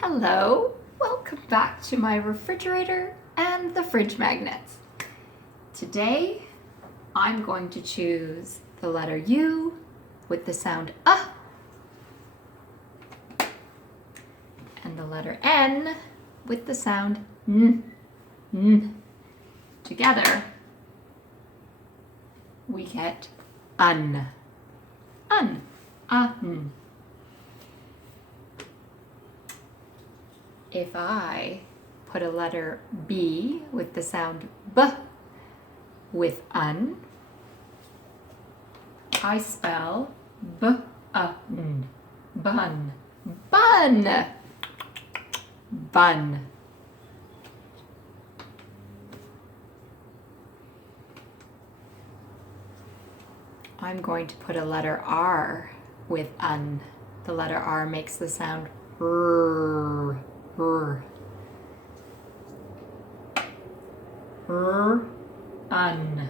Hello, welcome back to my refrigerator and the fridge magnets. Today, I'm going to choose the letter U with the sound and the letter N with the sound N. Together, we get un. If I put a letter B with the sound B with un, I spell b-un, bun, bun, bun. I'm going to put a letter R with un. The letter R makes the sound r. R. Un.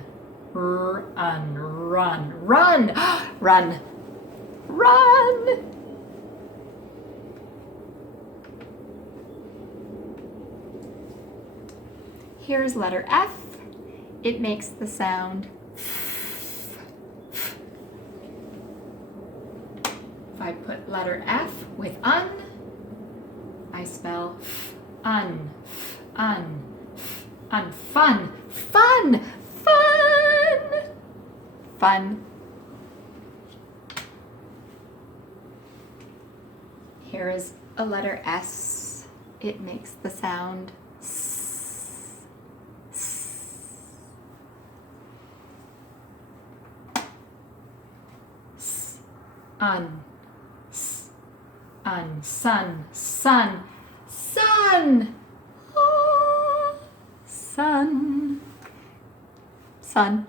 Run. Run. Run. Run. Here's letter F. It makes the sound f. If I put letter F with un, I spell fun, fun, fun, fun, fun. Here is a letter S. It makes the sound s. Un. Sun, sun, sun, sun, sun.